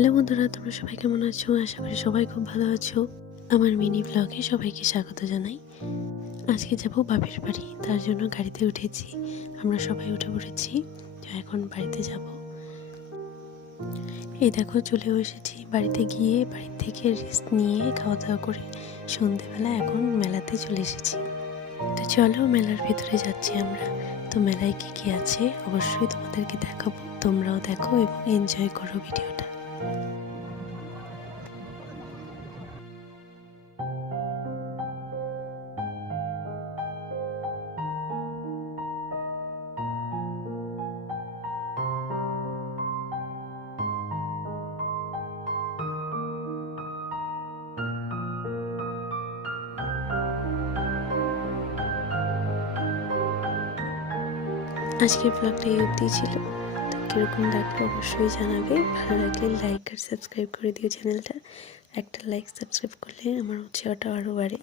Hello বন্ধুরা, তোমরা সবাই কেমন আছো? আশা করি সবাই খুব ভালো আছো। আমার মিনি ব্লগে সবাইকে স্বাগত জানাই। আজকে যাব বাপের বাড়ি, তার জন্য গাড়িতে উঠেছি। আমরা সবাই উঠে পড়েছি, তো এখন বাড়িতে যাব। এই দেখো চলেও এসেছি। বাড়িতে গিয়ে বাড়ি থেকে রেস্ট নিয়ে খাওয়া দাওয়া করে সন্ধেবেলা এখন মেলাতে চলে এসেছি। তো চলো মেলার ভিতরে যাচ্ছি আমরা। তো মেলায় কী কী আছে অবশ্যই তোমাদেরকে দেখাবো, তোমরাও দেখো এবং এনজয় করো ভিডিওটা। আজকের ব্লগটা এই অবধি ছিল। তো কীরকম লাগলো অবশ্যই জানাবে। ভালো লাগলে লাইক আর সাবস্ক্রাইব করে দিও চ্যানেলটা। একটা লাইক সাবস্ক্রাইব করলে আমার উৎসাহটা আরও বাড়ে।